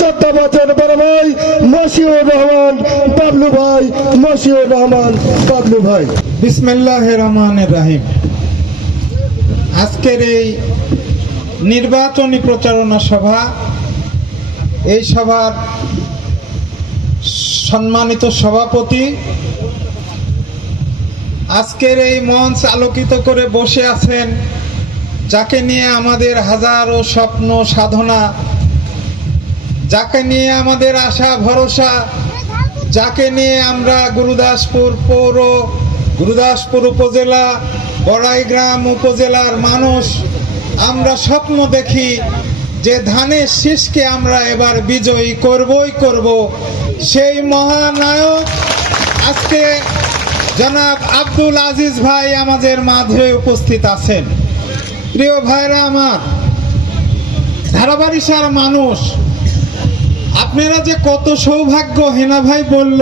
চট্টোপাধ্যায়ের বড় ভাই, মশিউর রহমান বাবলু ভাই, মশিউর রহমান বাবলু ভাই। বিসমিল্লাহ রহমান রাহিম। আজকের এই নির্বাচনী প্রচারণা সভা, এই সভার সম্মানিত সভাপতি আজকের এই মঞ্চ আলোকিত করে বসে আছেন, যাকে নিয়ে আমাদের হাজারো স্বপ্ন, সাধনা যাকে নিয়ে আমাদের আশা, ভরসা, যাকে নিয়ে আমরা গুরুদাসপুর পৌর, গুরুদাসপুর উপজেলা, বড়াইগ্রাম উপজেলার মানুষ, আমরা স্বপ্ন দেখি যে ধানের শীষকে আমরা এবার বিজয়ী করবই করব। সেই মহানায়ক আজকে জনাব আব্দুল আজিজ ভাই আমাদের মাঝে উপস্থিত আছেন। প্রিয় ভাইরা আমার ধারাবাড়িসার মানুষ আপনারা যে কত সৌভাগ্য হেনা ভাই বলল,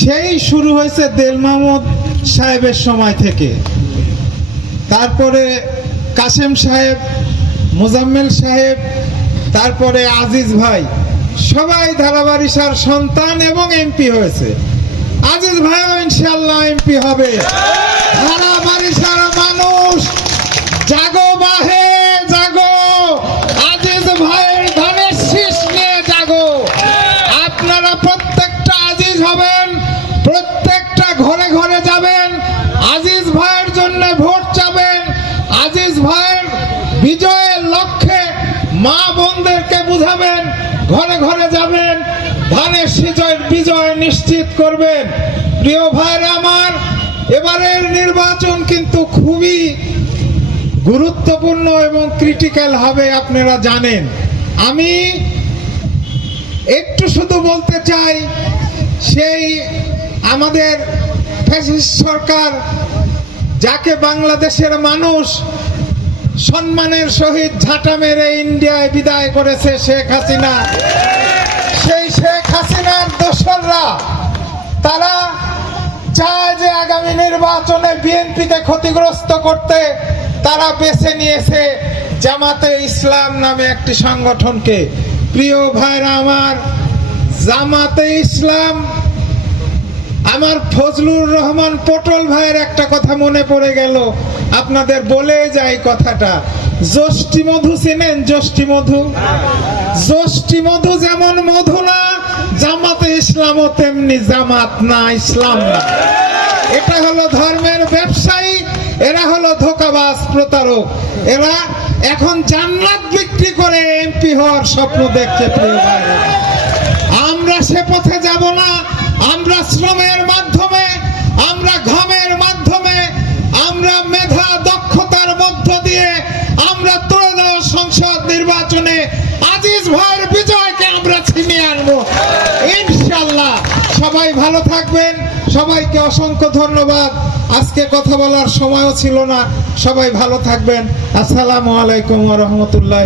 সেই শুরু হয়েছে দেল মাহমুদ সাহেবের সময় থেকে। তারপরে কাসেম সাহেব, মোজাম্মেল সাহেব, তারপরে আজিজ ভাই, সবাই ধারাবাড়িসার সন্তান এবং এমপি হয়েছে। আজিজ ভাইও ইনশাল্লাহ এমপি হবে। ধারাবাড়িসার মানুষ জাগো বাহে জাগো আজিজ ভাইয়ের ধানের শীষ নিয়ে জাগো আপনারা প্রত্যেকটা আজিজ হবেন প্রত্যেকটা ঘরে ঘরে যাবেন আজিজ ভাইয়ের জন্য ভোট চাবেন আজিজ ভাইয়ের বিজয়ের লক্ষ্যে মা বোনদেরকে বুঝাবেন, ঘরে ঘরে যাবেন ধানের সিজয় বিজয় নিশ্চিত করবেন। প্রিয় ভাইরা আমার, এবারের নির্বাচন কিন্তু খুবই গুরুত্বপূর্ণ এবং ক্রিটিক্যাল হবে, আপনারা জানেন। আমি একটু শুধু বলতে চাই, সেই আমাদের ফ্যাসিস্ট সরকার, যাকে বাংলাদেশের মানুষ সম্মানের সহিত ঝাঁটা মেরে ইন্ডিয়ায় বিদায় করেছে শেখ হাসিনা। সেই শেখ হাসিনার দোসররা, তারা চায় যে আগামী নির্বাচনে বিএনপিকে ক্ষতিগ্রস্ত করতে তারা বেছে নিয়েছে জামাতে ইসলাম নামে একটি সংগঠনকে। প্রিয় ভাইরা আমার, জামাতে ইসলাম আমার ফজলুর রহমান পটল ভাইয়ের একটা কথা মনে পড়ে গেল। আপনাদের বলে যাই কথাটা। জ্যোষ্ঠী মধু চেনেন জ্যোষ্ঠী মধু? জ্যোষ্ঠী মধু যেমন মধু না, জামাতে ইসলামও তেমনি জামাত না, ইসলাম না। এটা হলো ধর্মের ব্যবসায়ী, এরা হলো ধোকাবাজ, প্রতারক। এরা এখন জান্নাত বিক্রি করে এমপি হওয়ার স্বপ্ন দেখছে, প্রিয় আমরা সে পথে যাব না আমরা শ্রমের মাধ্যমে, আমরা ঘামের মাধ্যমে, আমরা মেধা দক্ষতার মধ্য দিয়ে আমরা ত্রয়োদশ সংসদ নির্বাচনে আজিজ ভাইয়ের বিজয়কে আমরা ছিনিয়ে আনব। ইনশাল্লাহ সবাই ভালো থাকবেন। সবাইকে অসংখ্য ধন্যবাদ। আজকে কথা বলার সময়ও ছিল না। সবাই ভালো থাকবেন। আসসালামু আলাইকুম রহমতুল্লাহ